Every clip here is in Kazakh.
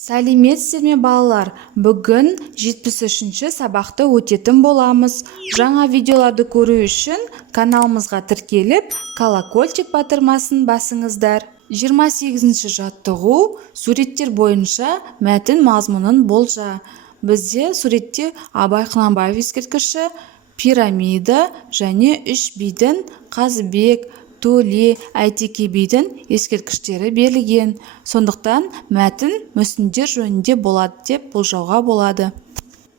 Сәлеметсіздер ме балалар? Бүгін 73-ші сабақты өтетін боламыз. Жаңа видеоларды көру үшін каналымызға тіркеліп, колокольчик батырмасын басыңыздар. 28-ші жаттығу суреттер бойынша мәтін мазмұнын болжа. Бізде суретте Абай Құнанбаев ескерткіші, пирамида және 3 бидің Қазыбек, Төле, Әйтеке бидің ескерткіштері берілген. Сондықтан мәтін мүсіндер жөнінде болады деп болжауға болады.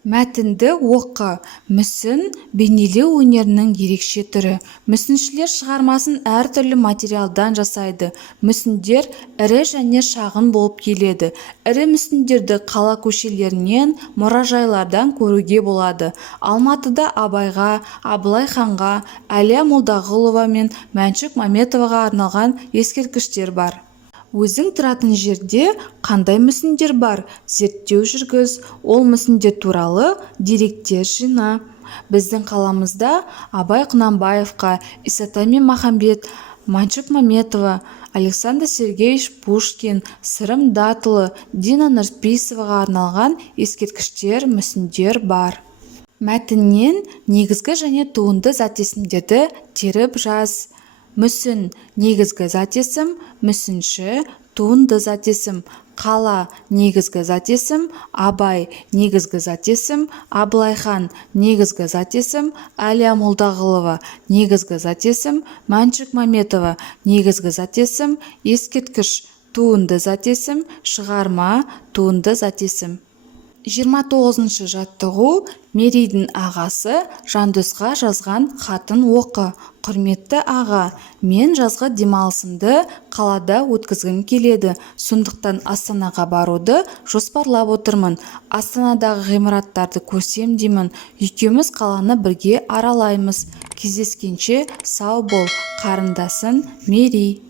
Мәтінді оқы. Мүсін бейнелеу өнерінің ерекше түрі. Мүсіншілер шығармасын әртүрлі материалдан жасайды. Мүсіндер ірі және шағын болып келеді. Ірі мүсіндерді қала көшелерінен, мұражайлардан көруге болады. Алматыда Абайға, Абылай ханға, Әлия Молдағұлова мен Мәншүк Мәметоваға арналған ескерткіштер бар. Өзің тұратын жерде қандай мүсіндер бар? Зерттеу жүргіз. Ол мүсіндер туралы деректер жина. Біздің қаламызда Абай Құнанбаевқа, Исатай мен Махамбет, Мәншүк Мәметова, Александр Сергеевич Пушкин, Сырым Датұлы, Дина Нұрпейісоваға арналған ескерткіштер, мүсіндер бар. Мәтіннен негізгі және туынды зат есімдерді теріп жаз. Мүсін негізгі зат есім, мүсінші туынды зат есім. Қала негізгі зат есім, Абай негізгі зат есім, Абылайхан негізгі зат есім, Әлия Молдағұлова негізгі зат есім, Мәншүк Мәметова негізгі зат есім, ескерткіш туынды зат есім, шығарма туынды зат есім. 29-шы жаттығу Мерейдің ағасы Жандосқа жазған хатын оқы. Құрметті аға, мен жазғы демалысымды қалада өткізгім келеді. Сондықтан Астанаға баруды жоспарлап отырмын. Астанадағы ғимараттарды көрсем деймін. Екеуміз қаланы бірге аралаймыз. Кездескенше сау бол, қарындасың Мерей.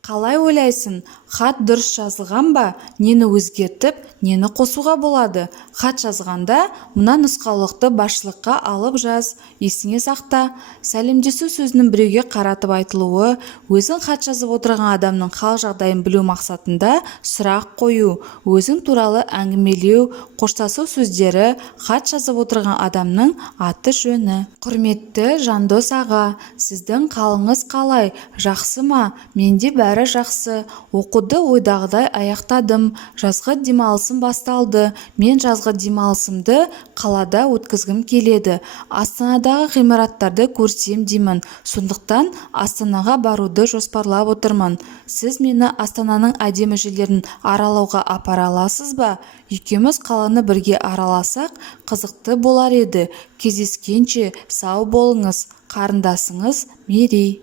Қалай ойлайсың? Хат дұрыс жазылған ба? Нені өзгертіп, нені қосуға болады? Хат жазғанда мына нұсқаулықты басшылыққа алып жаз. Есіңе сақта. Сәлемдесу сөзінің біреуге қаратып айтылуы, өзің хат жазып отырған адамның хал жағдайын білу мақсатында сұрақ қою, өзің туралы әңгімелеу, қоштасу сөздері, хат жазып отырған адамның аты жөні. Құрметті Жандос аға, сіздің қалыңыз қалай? Жақсы ма? Менде бәрі жақсы. Оқуды ойдағыдай аяқтадым. Жазғы демалысым басталды. Мен жазғы демалысымды қалада өткізгім келеді. Астанадағы ғимараттарды көрсем деймін. Сондықтан Астанаға баруды жоспарлап отырмын. Сіз мені Астананың әдемі жерлерін аралауға апара аласыз ба? Екеуміз қаланы бірге араласақ, қызықты болар еді. Кездескенше сау болыңыз, қарындасыңыз Мерей.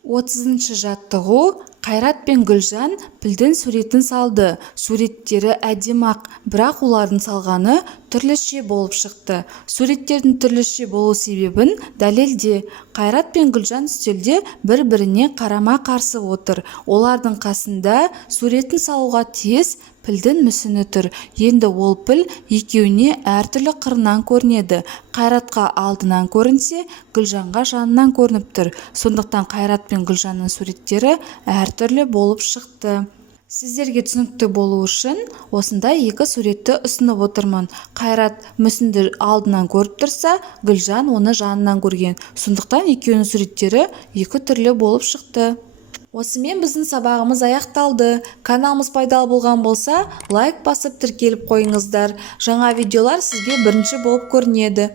30-шы жаттығу Қайрат пен Гүлжан пілдің суретін салды. Суреттері әдемі-ақ, бірақ олардың салғаны түрліше болып шықты. Суреттердің түрліше болу себебін дәлелде. Қайрат пен Гүлжан үстелде бір-біріне қарама-қарсы отыр. Олардың қасында суретін салуға тиіс пілдің мүсіні тұр. Енді ол піл екеуіне әртүрлі қырынан көрінеді. Қайратқа алдынан көрінсе, Гүлжанға жанынан көрініп тұр. Сондықтан Қайрат пен Гүлжанның суреттері әртүрлі болып шықты. Сіздерге түсінікті болу үшін осындай екі суретті ұсынып отырмын. Қайрат мүсінді алдынан көріп тұрса, Гүлжан оны жанынан көрген. Сондықтан екеуінің суреттері екі түрлі болып шықты. Осымен біздің сабағымыз аяқталды. Каналымыз пайдалы болған болса, лайк басып тіркеліп қойыңыздар. Жаңа видеолар сізге бірінші болып көрінеді.